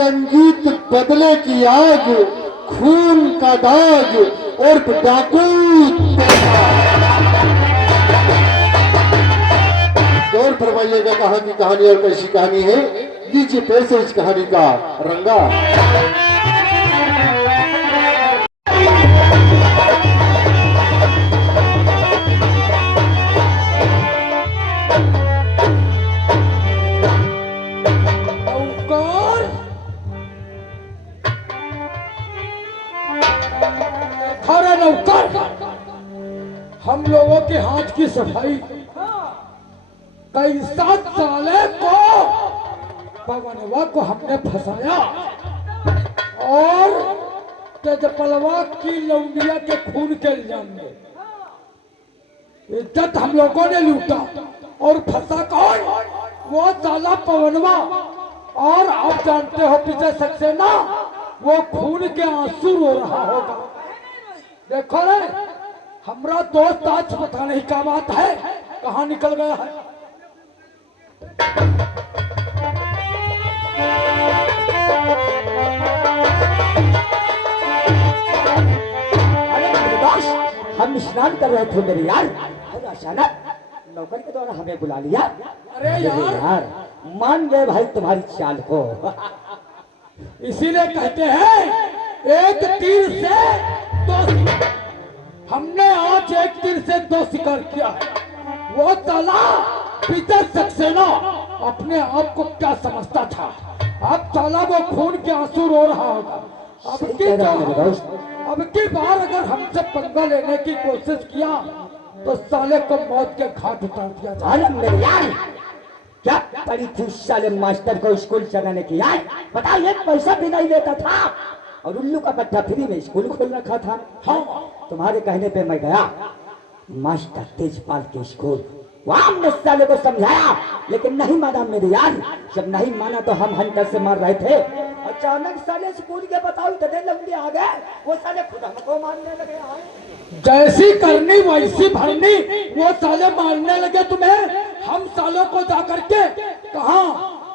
संगीत बदले की आग, खून का दाग और डाकू तेरा। गौर फरमाइएगा कहाँ की कहानी और कैसी कहानी है। लीजिए पैसे इस कहानी का रंगा। हम लोगों के हाथ की सफाई कई 7 साले को पवनवा को हमने फंसाया और तेजपलवा की लौंडिया के खून के इल्जाम में इज्जत हम लोगों ने लूटा और फंसा कौन? वो साला पवनवा। और आप जानते हो पीछे सक्सेना वो खून के आंसू रो रहा होगा। देखो रे हमारा दोस्त आज पता नहीं क्या बात है, कहाँ निकल गया है। हम स्नान कर रहे थे मेरे यार, अचानक नौकर के द्वारा हमें बुला लिया। अरे यार मान गए भाई तुम्हारी चाल को। इसीलिए कहते हैं एक तीर से दो। हमने आज एक तीर से 2 शिकार किया है। वो ताला पीटर सक्सेना अपने आप को क्या समझता था। अब ताला वो खून के आंसू रो रहा होगा। अब की बार अगर हमसे पंगा लेने की कोशिश किया तो साले को मौत के घाट उतार दिया जाए। क्या पड़ी थी साले मास्टर को स्कूल चलाने की यार? बता, एक पैसा भी नहीं लेता था और उल्लू का पट्टा फ्री में स्कूल खोल रखा था। हाँ, तुम्हारे कहने पे मैं गया मास्टर तेजपाल के स्कूल। वहां हमने साले को समझाया लेकिन नहीं माना मेरे यार। जब नहीं माना तो हम हंटर से मार रहे थे। अचानक साले स्कूल के बताओ इतने लंबे आ गए, वो साले खुद हमको मारने लगे। जैसी करनी वैसी भरनी, वो साले मारने लगे तुम्हें। हम सालों को जा करके कहा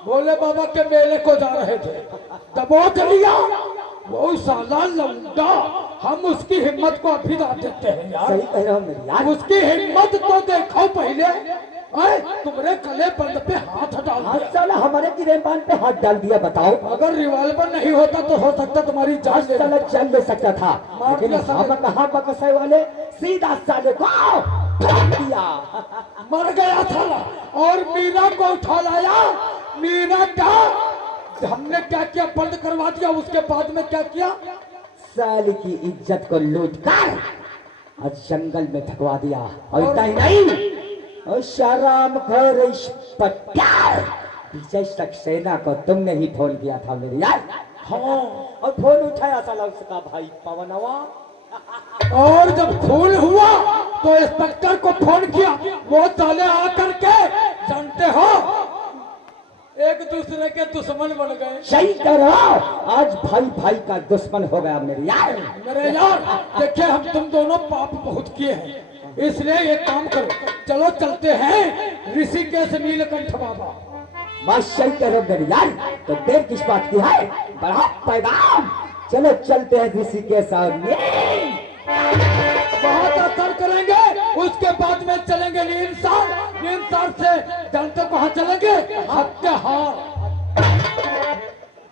भोले बाबा के मेले को जा रहे थे, दबोच लिया वो साला लौंडा। हम उसकी हिम्मत को अभी दाद देते हैं यार। सही कह रहा हूं यार। उसकी हिम्मत तो देखो पहले। तुम्हारे गले बंद पे हाथ डाल दिया। साला हमारे गिरेबान पे हाथ डाल दिया। बताओ, अगर रिवॉल्वर नहीं होता तो हो सकता तुम्हारी जान साला चल ले सकता था, लेकिन हम कहाँ बकसे वाले सीधा साले को दिया। मर गया साला। और मीरा को उठा लाया। मीरा क्या हमने क्या किया, बंद करवा दिया। उसके बाद में क्या किया, साले की इज्जत को लूट कर और जंगल में थकवा दिया। और इतना ही नहीं, और शराब खोर विजय सक्सेना को तुमने ही फोन किया था मेरे यार। हाँ, और फोन उठाया साला उसका भाई पवनवा। और जब खून हुआ तो इंस्पेक्टर को फोन किया। वो साले आकर के जानते हो एक दूसरे के दुश्मन बन गए। सही कह रहा हो, आज भाई भाई का दुश्मन हो गया मेरे यार। मेरे यार देखिए, हम तुम दोनों पाप बहुत किए हैं, इसलिए एक काम करो, चलो चलते हैं ऋषिकेश नीलकंठ बाबा। बस सही कह रहे हो मेरे यार। तो देर किस बात की है, बड़ा पैगाम। चलो चलते हैं ऋषिकेश और बहुत असर करेंगे। उसके बाद में चलेंगे नीमसार। नीमसार से जानते कहाँ चलेंगे,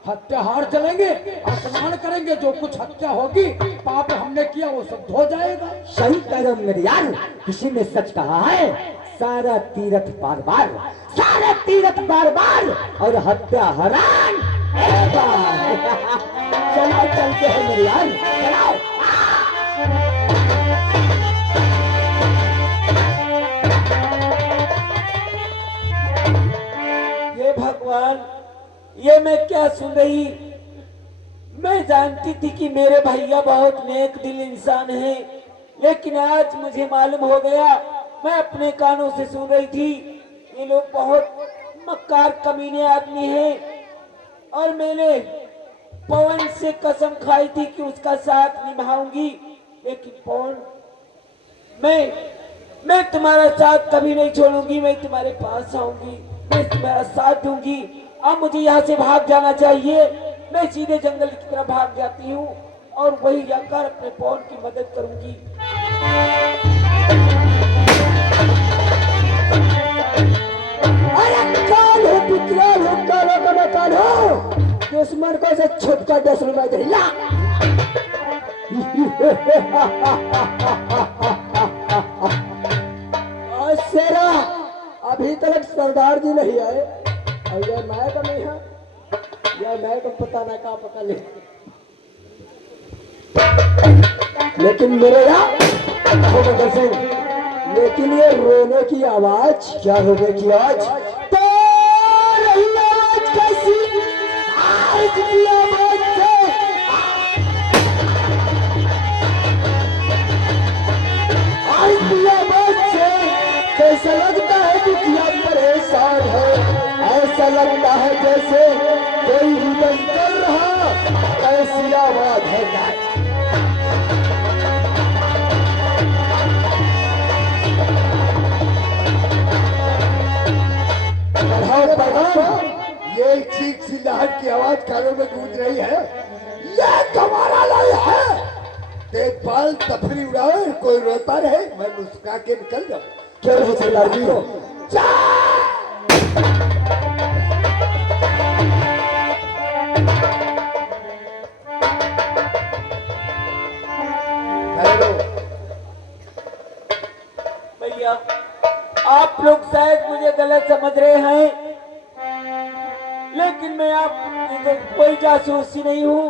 हत्याहार चलेंगे। स्नान करेंगे, जो कुछ हत्या होगी पाप हमने किया वो सब धो जाएगा। सही कह रहे हो मेरे यार। किसी ने सच कहा है, सारा तीर्थ बार बार, सारा तीर्थ बार बार और हत्या हरान एक बार। चलो चलते हैं मेरे यार, चलो। ये भगवान, ये मैं क्या सुन रही। मैं जानती थी कि मेरे भैया बहुत नेक दिल इंसान हैं, लेकिन आज मुझे मालूम हो गया। मैं अपने कानों से सुन रही थी ये लोग बहुत मक्कार कमीने आदमी हैं। और मैंने पवन से कसम खाई थी कि उसका साथ निभाऊंगी, लेकिन पवन मैं तुम्हारा साथ कभी नहीं छोड़ूंगी। मैं तुम्हारे पास आऊंगी, मैं तुम्हारा साथ दूंगी। अब मुझे यहाँ से भाग जाना चाहिए। मैं सीधे जंगल की तरफ भाग जाती हूँ और वही जाकर अपने पौन की मदद करूंगी। अरे कालो पितराल हो, कालो कने कालो, दुश्मन को से छुपकर 10 रुपए दे ला। और शेरा अभी तक सरदार जी नहीं आए और ये मैं तो नहीं है, ये मैं तो पता नहीं कहाँ पकड़ ले। लेकिन मेरे यहाँ सिंह, लेकिन ये रोने की आवाज क्या, रोने की आवाज तो रही आवाज कैसी, आज की आवाज से, आज की आवाज से कैसा लगता है कि क्या परेशान है, ऐसा लगता है जैसे कोई रुदन कर रहा, ऐसी आवाज है। ये चीख चिल्लाहट की आवाज कानों में गूंज रही है, ये तुम्हारा लय है। देखभाल तफरी उड़ाए, कोई रोता रहे, मैं मुस्कुरा के निकल जाऊं। क्या सरदार जी हो, भैया आप लोग शायद मुझे गलत समझ रहे हैं, लेकिन मैं आप कोई जासूसी नहीं हूँ।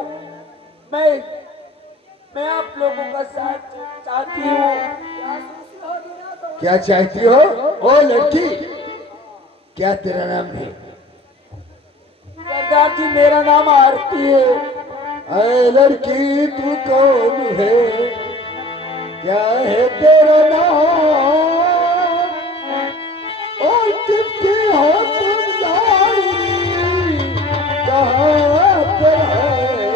मैं आप लोगों का साथ चाहती हूँ। क्या चाहती हो ओ लड़की, क्या तेरा नाम है? सरदार जी मेरा नाम आरती है। अरे लड़की तू कौन है, क्या है तेरा नाम, और किसके हाथ तुम लाई, कहाँ तेरा है,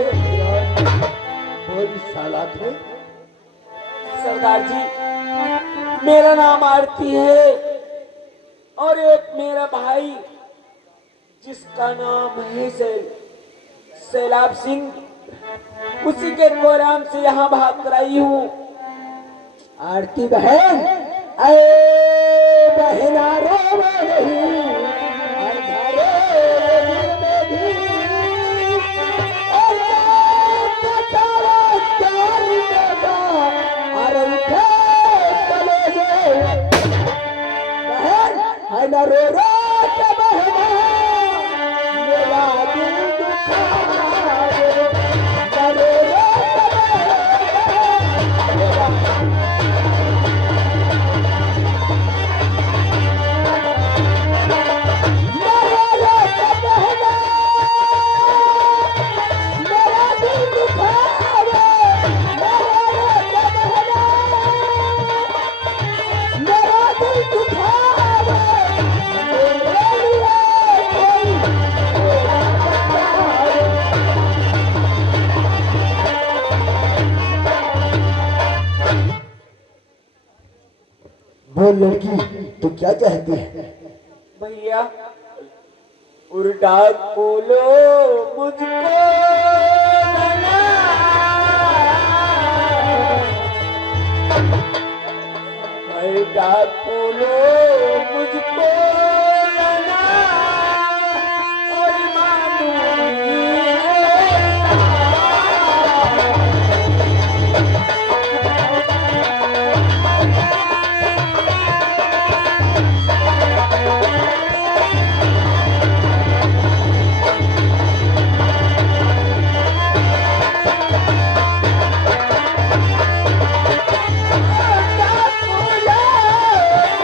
बोल साला थे। सरदार जी मेरा नाम आरती है और एक मेरा भाई जिसका नाम है सैलाब सिंह, उसी के प्रोग्राम से यहाँ भाग कर आई हूँ। आरती बहन, अरे बहना रो नहीं, रो रो के बहना, मेरा दिल दुखा रे, रो रो बोल लड़की, तू क्या चाहती है? भैया उल्टा बोलो मुझको मना, उल्टा बोलो मुझको मना, और मानूंगी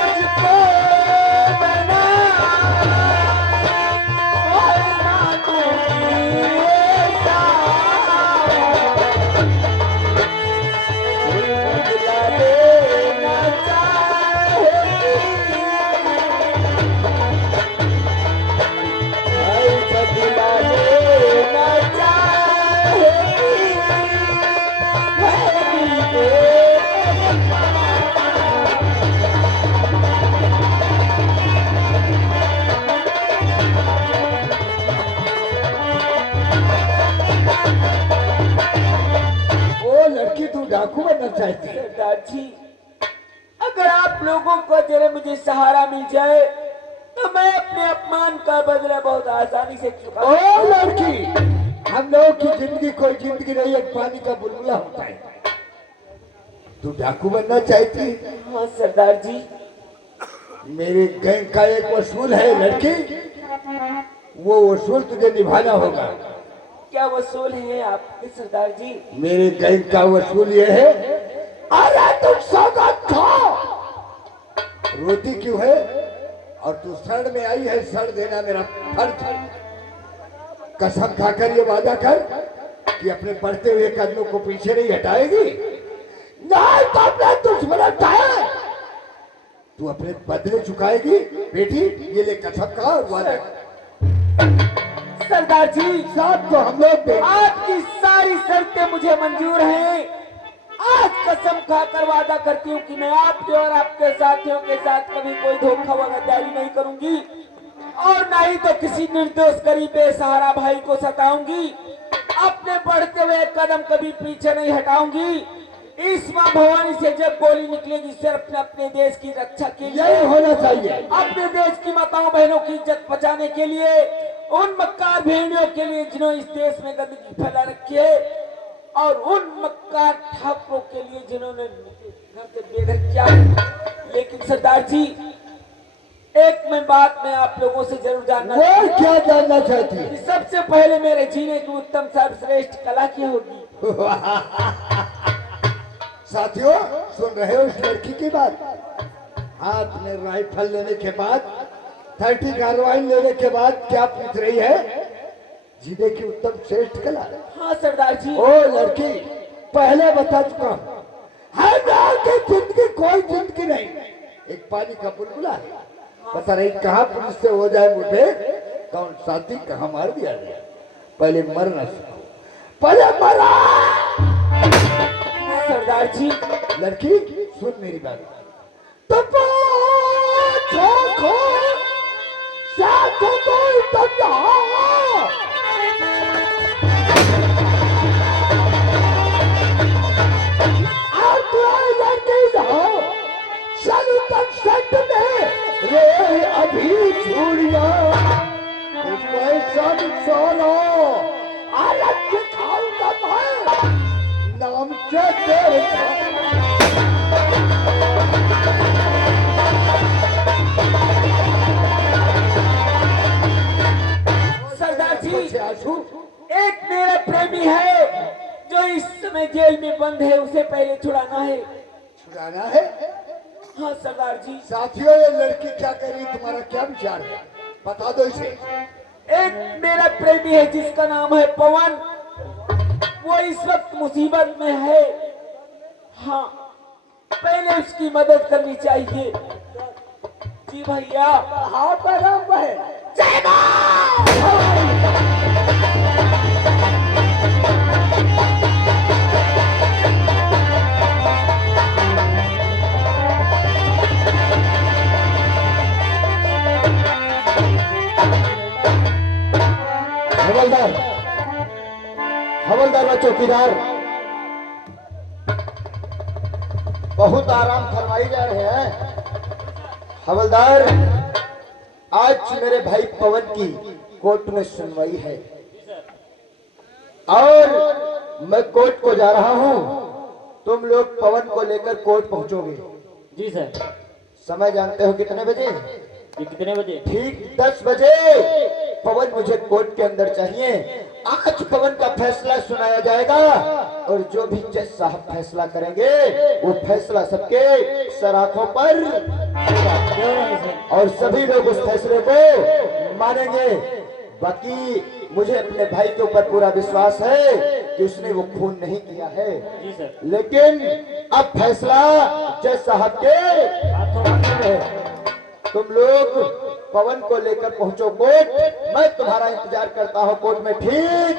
मुझको बना। डाकू बनना चाहती है? सरदार जी, अगर आप लोगों को जरा मुझे सहारा मिल जाए तो मैं अपने अपमान का बदला बहुत आसानी से चुका। ओ लड़की, हम लोगों की जिंदगी कोई जिंदगी नहीं, एक पानी का बुलबुला होता है। तू डाकू बनना चाहती है? हाँ सरदार जी। मेरे गैंग का एक वसूल है लड़की, वो वसूल तुझे निभाना होगा। क्या वसूल है आपके सरदार जी? मेरे गैंग का वसूल ये है, अरे तुम सौगात खाओ। रोती क्यों है? और तू शरण में आई है, शरण देना मेरा फर्ज है। कसम खाकर ये वादा कर कि अपने बढ़ते हुए कदमों को पीछे नहीं हटाएगी। नहीं तो अपने दुश्मन हटाए तू अपने बदले चुकाएगी। बेटी ये ले कसम का और वादा। सरदार जी, साथ तो हम लोग देंगे। आपकी सारी शर्तें मुझे मंजूर हैं। आज कसम खाकर वादा करती हूँ कि मैं आपके और आपके साथियों के साथ कभी कोई धोखा व गद्दारी नहीं करूंगी, और ना ही तो किसी निर्दोष गरीब बेसहारा भाई को सताऊंगी। अपने बढ़ते हुए कदम कभी पीछे नहीं हटाऊंगी। इस मां भवानी से जब गोली निकलेगी सिर्फ अपने देश की रक्षा के लिए, यही होना चाहिए। अपने देश की माताओं बहनों की इज्जत बचाने के लिए, उन मक्कार भेड़ियों के लिए जिन्होंने इस देश में गंदगी फैला रखी है, और उन मक्कार ठाकुरों के लिए जिन्होंने घर से बेघर किया है। लेकिन सरदार जी, एक मैं बात मैं आप लोगों से जरूर जानना वो क्या जानना चाहती है? कि सबसे पहले मेरे जीने की उत्तम सर्वश्रेष्ठ कला क्या होगी? साथियों सुन रहे हो इस लड़की की बात? हाथ में राइफल लेने के बाद, 30 कार्बाइन लेने के बाद क्या पूछ रही है? जीने की उत्तम श्रेष्ठ कला। हाँ सरदार जी। ओ लड़की, पहले बता चुका हूं, हर गांव की जिंदगी कोई जिंदगी नहीं, एक पानी का बुलबुला है। पता नहीं कहाँ पुलिस से हो जाए मुझे, कौन साथी कहाँ मार दिया गया। पहले मरना सीखो, पहले मरा। सरदार जी, लड़की सुन मेरी बात। तपा ठोको साथ कोई तन्हा, और तू लड़की हो चलू तक सट में रे अभी छुड़िया पैसा सोलो अलग दिखाऊंगा मैं नाम से तेरे। सरदार जी, से आंसू। एक मेरा प्रेमी है जो इस समय जेल में बंद है, उसे पहले छुड़ाना है। छुड़ाना है? हाँ सरदार जी। साथियों ये लड़की क्या कह रही, तुम्हारा क्या विचार है? बता दो इसे। एक मेरा प्रेमी है जिसका नाम है पवन, वो इस वक्त मुसीबत में है। हाँ, पहले उसकी मदद करनी चाहिए। जी भैया। हाँ पैगाम है। जय मां। हवलदार, हवलदार व चौकीदार बहुत आराम फरमाई जा रहे हैं। हवलदार, आज मेरे भाई पवन की कोर्ट में सुनवाई है और मैं कोर्ट को जा रहा हूं। तुम लोग पवन को लेकर कोर्ट पहुंचोगे। जी सर। समय जानते हो कितने बजे? ये कितने बजे? ठीक 10 बजे। पवन मुझे कोर्ट के अंदर चाहिए। आज पवन का फैसला सुनाया जाएगा और जो भी जज साहब फैसला करेंगे वो फैसला सबके सराखों पर होगा और सभी लोग उस फैसले को मानेंगे। बाकी मुझे अपने भाई के ऊपर पूरा विश्वास है कि उसने वो खून नहीं किया है। जी सर। लेकिन अब फैसला जज साहब के हाथों में है। तुम लोग पवन को लेकर पहुंचो कोर्ट। मैं तुम्हारा इंतजार करता हूं कोर्ट में। ठीक?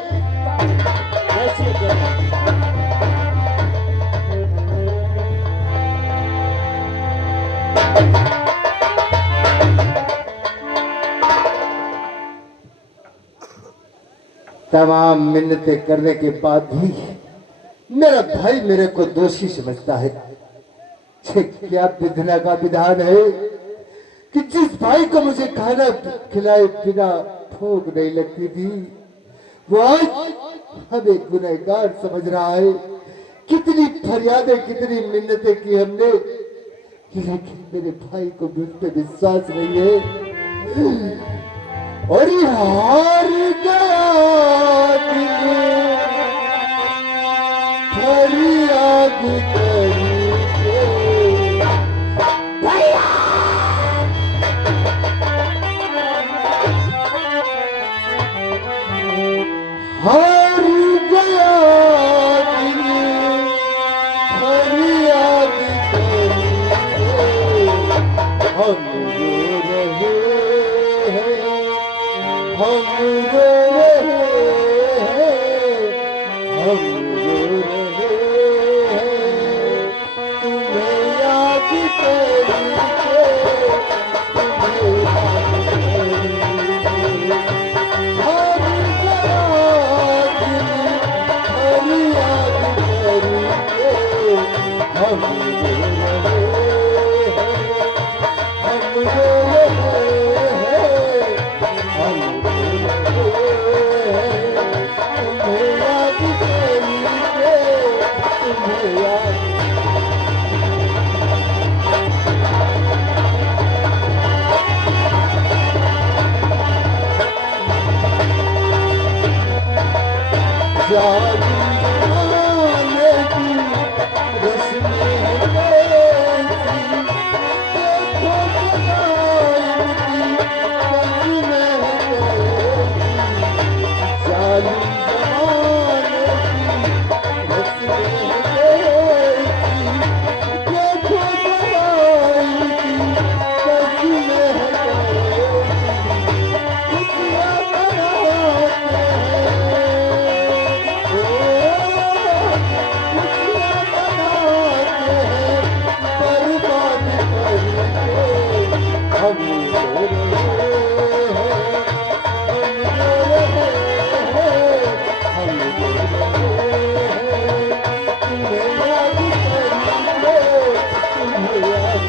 तमाम मिन्नतें करने के बाद भी मेरा भाई मेरे को दोषी समझता है। क्या विधना का विधान है कि जिस भाई को मुझे खाना खिलाए बिना भूख नहीं लगती थी, वो आज हमें गुनहगार समझ रहा है। कितनी फरियादें, कितनी मिन्नतें की हमने, लेकिन मेरे भाई को मुझ पे विश्वास नहीं है और ये हार गया दिल फरियाद करके। हार गया दिल फरियाद करके। हम रो रहे हैं, हम रो रहे हैं, हम रो रहे हैं, तुम्हें याद करके, तुम्हें याद करके। हर याद हर याद करके हम रो रहे हैं, हम रो रहे हैं, हम रो रहे हैं, तुम्हें याद करके, तुम्हें याद। जालिम जमाने की रस्में हैं कैसी, देखो जालिम की रस्में हैं कैसी। जालिम जमाने की रस्में हैं कैसी, देखो जालिम की रस्में हैं कैसी। खुशियाँ मनाते हैं, हम रो रहे हैं, हम रो रहे हैं, हम रो रहे हैं, तुम्हें याद करके, तुम्हें याद।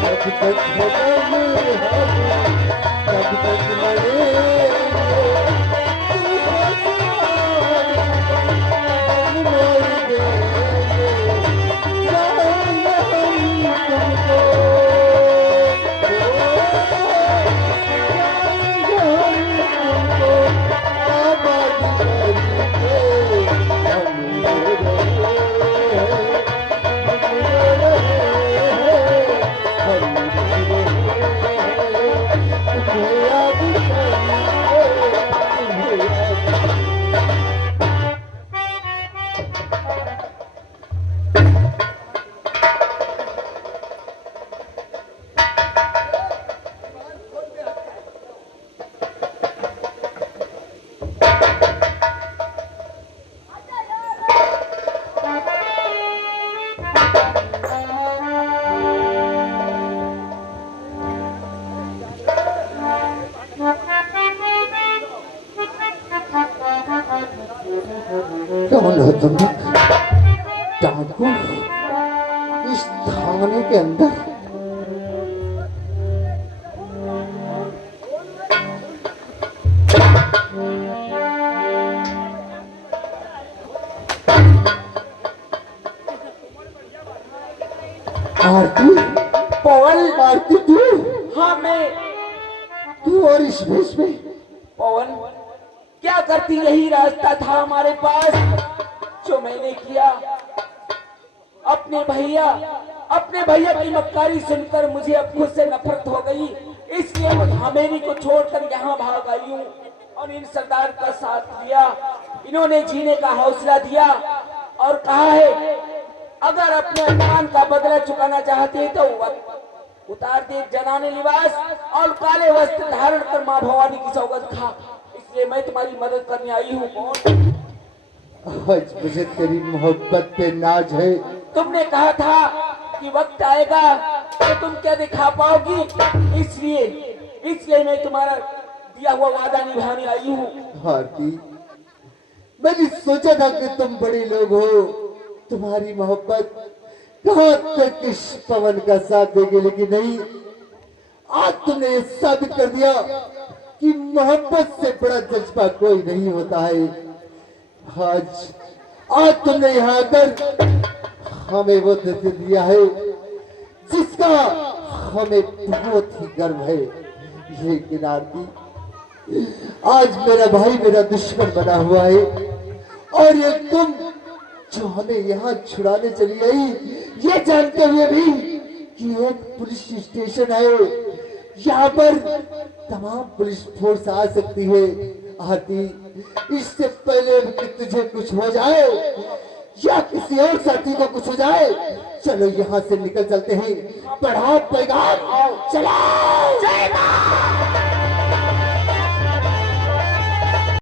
जब तक हम तब तक लड़ेंगे, जब तक हम तब तक लड़ेंगे, हम मोड़ देंगे, चाहेंगे हम तुमको, चाहेंगे हम तुमको आबाद करके। हम रो रहे हैं, हम रो रहे हैं, हम रो रहे हैं, तुम्हें याद करके, तुम्हें याद। कौन हो तुम? डाकू इस थाने के अंदर? आरती, पवन। आरती तू? हाँ मैं। तू और इस भेष में? पवन, क्या करती, यही रास्ता था हमारे पास जो मैंने किया। अपने भैया की मक्कारी सुनकर मुझे अब खुद से नफरत हो गई, इसलिए मैं हमेरी को छोड़कर यहाँ भाग आई हूँ और इन सरदार का साथ दिया। इन्होंने जीने का हौसला दिया और कहा है अगर अपने अपमान का बदला चुकाना चाहते हैं तो उतार दे जनाने लिबास और काले वस्त्र धारण कर माँ भवानी की सौगंध खा। इसलिए मैं तुम्हारी मदद करने आई हूँ। कौन? आज मुझे तेरी मोहब्बत पे नाज है। तुमने कहा था कि वक्त आएगा तो तुम क्या दिखा पाओगी, इसलिए मैं तुम्हारा दिया हुआ वादा निभाने आई हूँ। भारती, मैंने सोचा था कि तुम बड़े लोग हो, तुम्हारी मोहब्बत कहाँ तक इस पवन का साथ देगी, लेकिन नहीं, आज तुमने ये साबित कर दिया कि मोहब्बत से बड़ा जज्बा कोई नहीं होता है। आज तुमने यहाँ आकर हमें वो दे दिया है जिसका हमें बहुत ही गर्व है। लेकिन आरती, आज मेरा भाई मेरा दुश्मन बना हुआ है, और ये तुम जो हमें यहाँ छुड़ाने चली आई, ये जानते हुए भी कि एक पुलिस स्टेशन है, यहाँ पर तमाम पुलिस फोर्स आ सकती है। आरती, इससे पहले कि तुझे कुछ हो जाए या किसी और साथी को कुछ हो जाए, चलो यहाँ से निकल चलते हैं। बढ़ाओ पैगाम, चला।